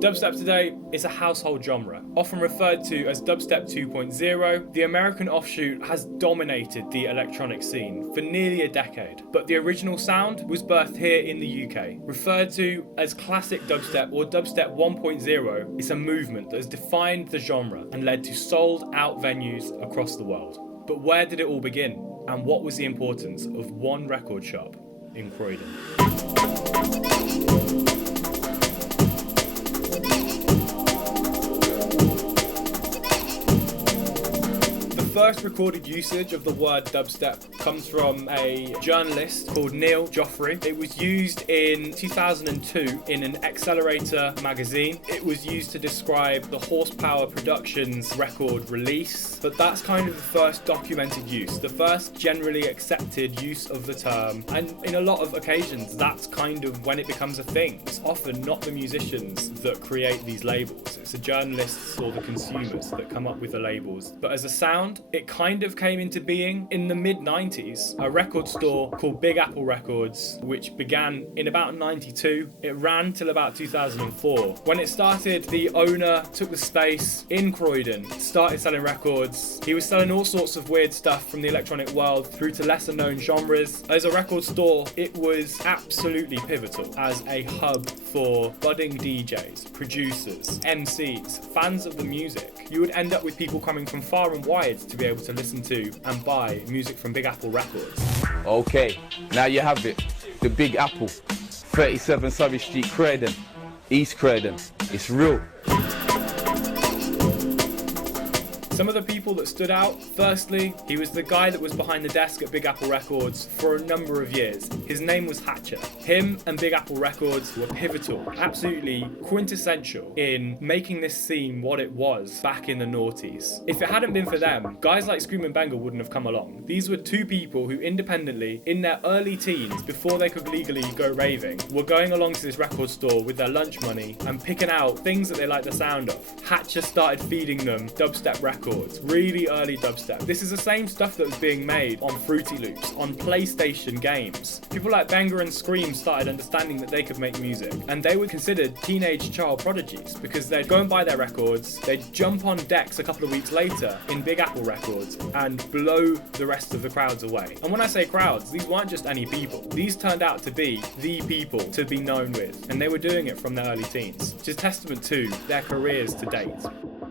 Dubstep today is a household genre, often referred to as Dubstep 2.0. The American offshoot has dominated the electronic scene for nearly a decade, but the original sound was birthed here in the UK. Referred to as Classic Dubstep or Dubstep 1.0, it's a movement that has defined the genre and led to sold-out venues across the world. But where did it all begin? And what was the importance of one record shop in Croydon? The first recorded usage of the word dubstep comes from a journalist called Neil Joffrey. It was used in 2002 in an Accelerator magazine. It was used to describe the Horsepower Productions record release, but that's kind of the first documented use, the first generally accepted use of the term, and in a lot of occasions that's kind of when it becomes a thing. It's often not the musicians that create these labels, it's the journalists or the consumers that come up with the labels. But as a sound, it kind of came into being in the mid-90s. A record store called Big Apple Records, which began in about 92. It ran till about 2004. When it started, the owner took the space in Croydon, started selling records. He was selling all sorts of weird stuff from the electronic world through to lesser known genres. As a record store, it was absolutely pivotal as a hub for budding DJs, producers, MCs, fans of the music. You would end up with people coming from far and wide to be able to listen to and buy music from Big Apple Records. Okay, now you have it. The Big Apple, 37 Surrey Street, Croydon, East Croydon. It's real. Some of the people that stood out, firstly, he was the guy that was behind the desk at Big Apple Records for a number of years. His name was Hatcha. Him and Big Apple Records were pivotal, absolutely quintessential in making this scene what it was back in the noughties. If it hadn't been for them, guys like Skream and Benga wouldn't have come along. These were two people who independently, in their early teens, before they could legally go raving, were going along to this record store with their lunch money and picking out things that they liked the sound of. Hatcha started feeding them dubstep records, really early dubstep. This is the same stuff that was being made on Fruity Loops, on PlayStation games. People like Benga and Skream started understanding that they could make music, and they were considered teenage child prodigies because they'd go and buy their records, they'd jump on decks a couple of weeks later in Big Apple Records and blow the rest of the crowds away. And when I say crowds, these weren't just any people. These turned out to be the people to be known with, and they were doing it from their early teens, which is testament to their careers to date.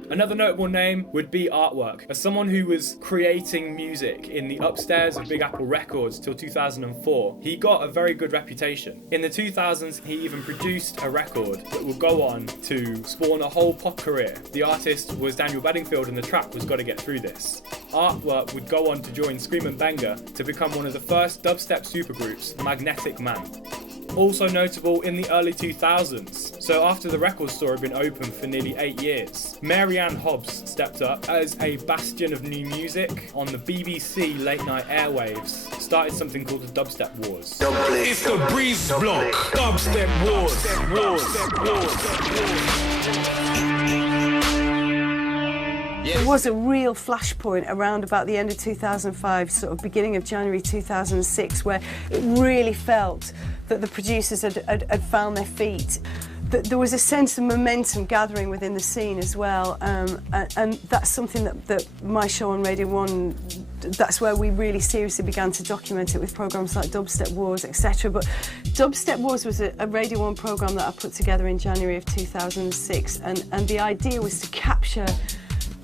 Another notable name would be Artwork. As someone who was creating music in the upstairs of Big Apple Records till 2004, he got a very good reputation. In the 2000s, he even produced a record that would go on to spawn a whole pop career. The artist was Daniel Bedingfield and the track was Gotta Get Through This. Artwork would go on to join Skream and Benga to become one of the first dubstep supergroups, Magnetic Man. Also notable in the early 2000s, so after the record store had been open for nearly 8 years, Mary Ann Hobbs stepped up as a bastion of new music on the BBC late night airwaves, started something called the Dubstep Wars. It's the Breeze Block, Dubstep Wars. There was a real flashpoint around about the end of 2005, sort of beginning of January 2006, where it really felt that the producers had found their feet. There was a sense of momentum gathering within the scene as well, and that's something that my show on Radio 1, that's where we really seriously began to document it with programmes like Dubstep Wars, etc. But Dubstep Wars was a Radio 1 programme that I put together in January of 2006, and the idea was to capture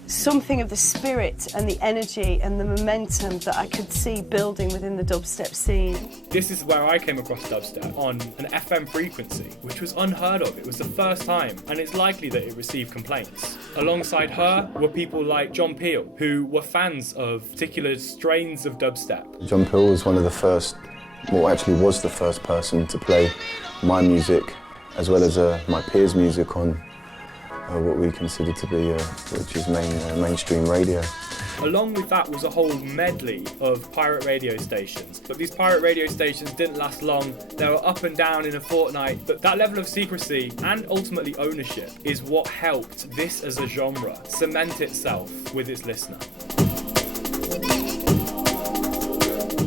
something of the spirit and the energy and the momentum that I could see building within the dubstep scene. This is where I came across dubstep, on an FM frequency, which was unheard of. It was the first time, and it's likely that it received complaints. Alongside her were people like John Peel, who were fans of particular strains of dubstep. John Peel was one of the first, well actually was the first person to play my music as well as my peers' music on what we consider to be, which is mainstream radio. Along with that was a whole medley of pirate radio stations. But these pirate radio stations didn't last long. They were up and down in a fortnight. But that level of secrecy and ultimately ownership is what helped this as a genre cement itself with its listener.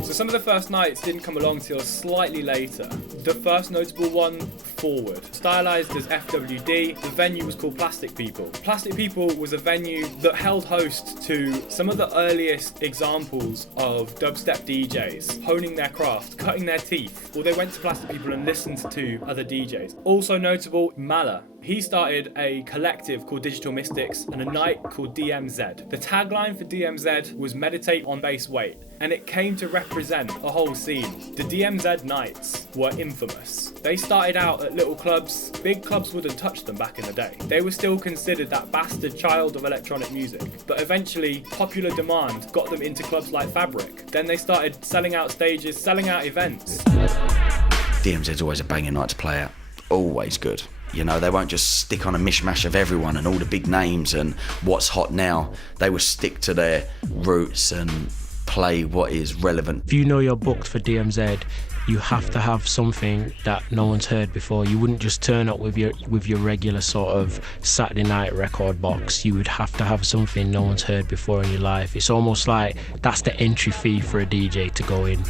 So some of the first nights didn't come along till slightly later. The first notable one forward. Stylized as FWD, the venue was called Plastic People. Plastic People was a venue that held host to some of the earliest examples of dubstep DJs honing their craft, cutting their teeth, or they went to Plastic People and listened to other DJs. Also notable, Mala. He started a collective called Digital Mystics and a night called DMZ. The tagline for DMZ was meditate on bass weight, and it came to represent a whole scene. The DMZ nights were infamous. They started out at little clubs. Big clubs wouldn't touch them back in the day. They were still considered that bastard child of electronic music, but eventually popular demand got them into clubs like Fabric. Then they started selling out stages, selling out events. DMZ's always a banging night to play at. Always good. You know, they won't just stick on a mishmash of everyone and all the big names and what's hot now. They will stick to their roots and play what is relevant. If you know you're booked for DMZ, you have to have something that no one's heard before. You wouldn't just turn up with your regular sort of Saturday night record box. You would have to have something no one's heard before in your life. It's almost like that's the entry fee for a DJ to go in.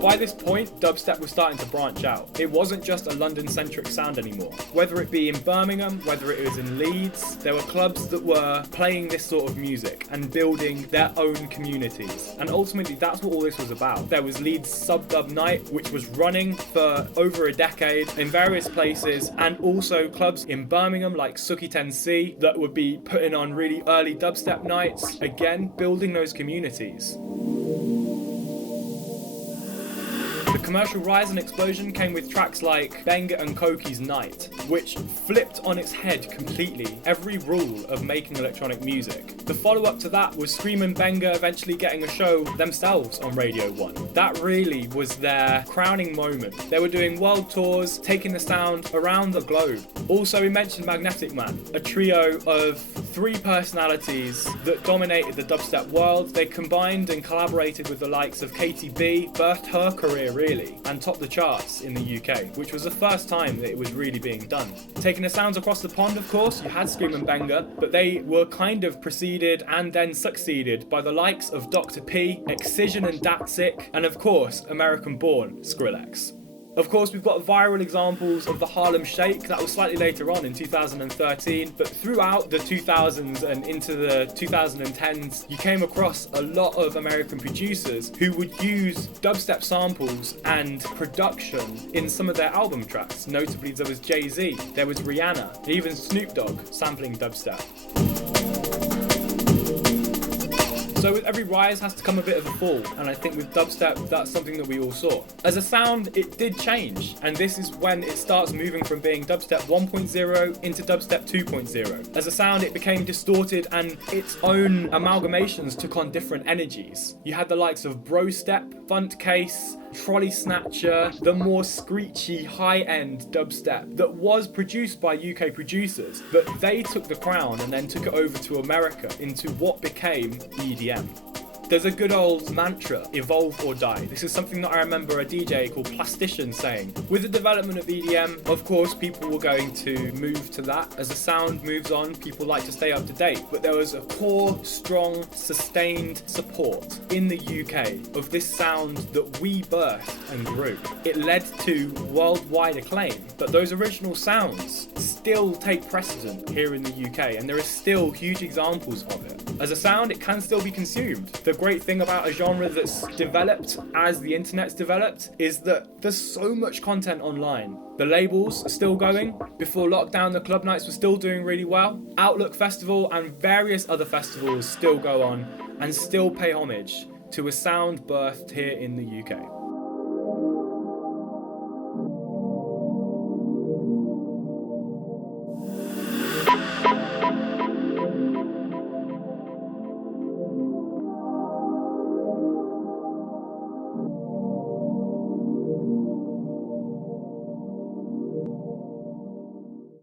By this point, dubstep was starting to branch out. It wasn't just a London-centric sound anymore. Whether it be in Birmingham, whether it was in Leeds, there were clubs that were playing this sort of music and building their own communities. And ultimately, that's what all this was about. There was Leeds Sub-Dub Night, which was running for over a decade in various places, and also clubs in Birmingham like Suki 10C that would be putting on really early dubstep nights, again, building those communities. The commercial rise and explosion came with tracks like Benga and Koki's Night, which flipped on its head completely every rule of making electronic music. The follow-up to that was Skream and Benga eventually getting a show themselves on Radio 1. That really was their crowning moment. They were doing world tours, taking the sound around the globe. Also, we mentioned Magnetic Man, a trio of 3 personalities that dominated the dubstep world. They combined and collaborated with the likes of KTB, birthed her career really, and topped the charts in the UK, which was the first time that it was really being done. Taking the sounds across the pond, of course, you had Skream and Benga, but they were kind of preceded and then succeeded by the likes of Dr. P, Excision and Datzik, and of course, American-born Skrillex. Of course, we've got viral examples of the Harlem Shake. That was slightly later on in 2013, but throughout the 2000s and into the 2010s, you came across a lot of American producers who would use dubstep samples and production in some of their album tracks. Notably, there was Jay-Z, there was Rihanna, even Snoop Dogg sampling dubstep. So with every rise has to come a bit of a fall, and I think with dubstep, that's something that we all saw. As a sound, it did change, and this is when it starts moving from being dubstep 1.0 into dubstep 2.0. As a sound, it became distorted, and its own amalgamations took on different energies. You had the likes of Brostep, Funt Case, Trolley Snatcher, the more screechy, high-end dubstep that was produced by UK producers, but they took the crown and then took it over to America into what became EDM. There's a good old mantra, evolve or die. This is something that I remember a DJ called Plastician saying. With the development of EDM, of course, people were going to move to that. As the sound moves on, people like to stay up to date. But there was a core, strong, sustained support in the UK of this sound that we birthed and grew. It led to worldwide acclaim, but those original sounds still take precedent here in the UK, and there are still huge examples of it. As a sound, it can still be consumed. The great thing about a genre that's developed as the internet's developed is that there's so much content online. The labels are still going. Before lockdown, the club nights were still doing really well. Outlook Festival and various other festivals still go on and still pay homage to a sound birthed here in the UK.